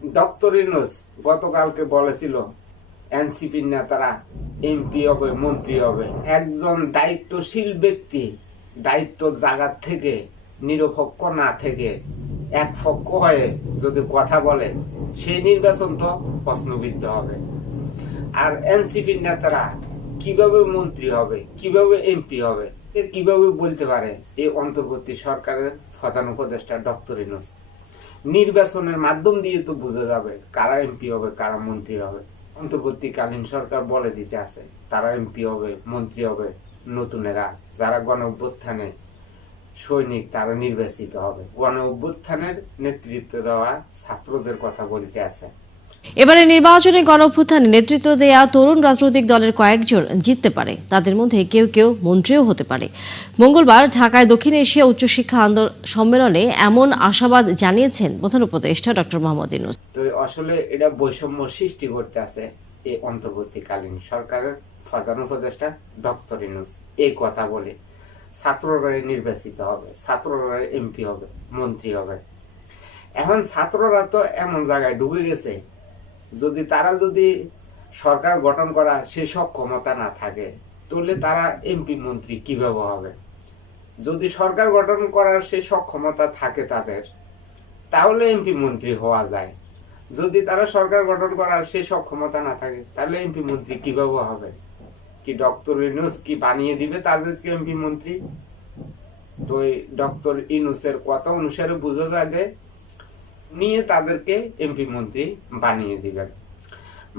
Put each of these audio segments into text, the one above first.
Doctor Yunus গতকালকে বলেছিল এনসিপির নেতারা এমপি হবে, মন্ত্রী হবে। একজন দায়িত্বশীল ব্যক্তি দায়িত্ব জায়গার থেকে নিরপেক্ষ না থেকে একপক্ষ হয়ে যদি কথা বলে, সেই নির্বাচন তো প্রশ্নবিদ্ধ হবে। আর এনসিপির নেতারা কিভাবে মন্ত্রী হবে, কিভাবে এমপি হবে, এ কিভাবে বলতে পারে এই অন্তর্বর্তী সরকারের প্রধান উপদেষ্টা ডক্টর ইউনূস? নির্বাচনের মাধ্যম দিয়ে তো বোঝা যাবে কারা এমপি হবে, কারা মন্ত্রী হবে। অন্তর্বর্তীকালীন সরকার বলে দিতে আছে তারা এমপি হবে, মন্ত্রী হবে নতুনেরা, যারা গণ অভ্যুত্থানে সৈনিক তারা নির্বাচিত হবে। গণ অভ্যুত্থানের নেতৃত্ব দেওয়া ছাত্রদের কথা বলতে আছে। এবারে নির্বাচনে গণঅভ্যুত্থানে নেতৃত্ব দেয়া তরুণ রাজনৈতিক দলের কয়েকজন জিততে পারে, তাদের মধ্যে কেউ কেউ মন্ত্রীও হতে পারে। মঙ্গলবার ঢাকায় দক্ষিণ এশিয়া উচ্চশিক্ষা সম্মেলনে এমন আশাবাদ জানিয়েছেন প্রধান উপদেষ্টা ডক্টর মোহাম্মদ ইউনূস। তো আসলে এটা বৈষম্য সৃষ্টি করতে আছে এই অন্তর্বর্তীকালীন সরকারের প্রধান উপদেষ্টা ডক্টর ইউনূস এই কথা বলে ছাত্ররা নির্বাচিত হবে, ছাত্ররা এমপি হবে, মন্ত্রী হবে। এখন ছাত্ররা তো এমন জায়গায় ডুবে গেছে, তারা যদি সরকার গঠন করা সে সক্ষমতা না থাকে, তাহলে তারা এমপি মন্ত্রী কিভাবে হবে? যদি সরকার গঠন করার সে সক্ষমতা থাকে তাদের, তাহলে এমপি মন্ত্রী হওয়া যায়। যদি তারা সরকার গঠন করার সে সক্ষমতা না থাকে, তাহলে এমপি মন্ত্রী কিভাবে হবে? কি ডক্টর ইউনূস কি বানিয়ে দিবে তাদেরকে এমপি মন্ত্রী? তো ডক্টর ইউনূসের কথা অনুসারে বোঝা যায় যে নিয়ে তাদেরকে এমপি মন্ত্রী বানিয়ে দিবেন।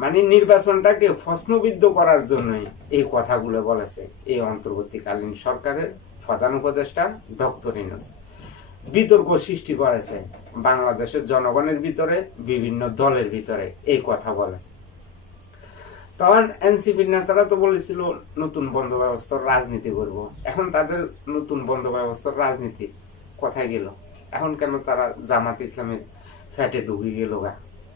মানে নির্বাচনটাকে প্রশ্নবিদ্ধ করার জন্যই এই কথাগুলো বলেছে এই অন্তর্বর্তীকালীন সরকারের প্রধান উপদেষ্টা ডক্টর ইউনূস। বিতর্ক সৃষ্টি করেছে বাংলাদেশের জনগণের ভিতরে, বিভিন্ন দলের ভিতরে এই কথা বলে। তখন এনসিপির নেতারা তো বলেছিল নতুন বন্ধ ব্যবস্থার রাজনীতি করব। এখন তাদের নতুন বন্ধ ব্যবস্থার রাজনীতি কোথায় গেল? এখন কেন তারা জামাত ইসলামের ফ্যাটে ঢুকে গেল গা?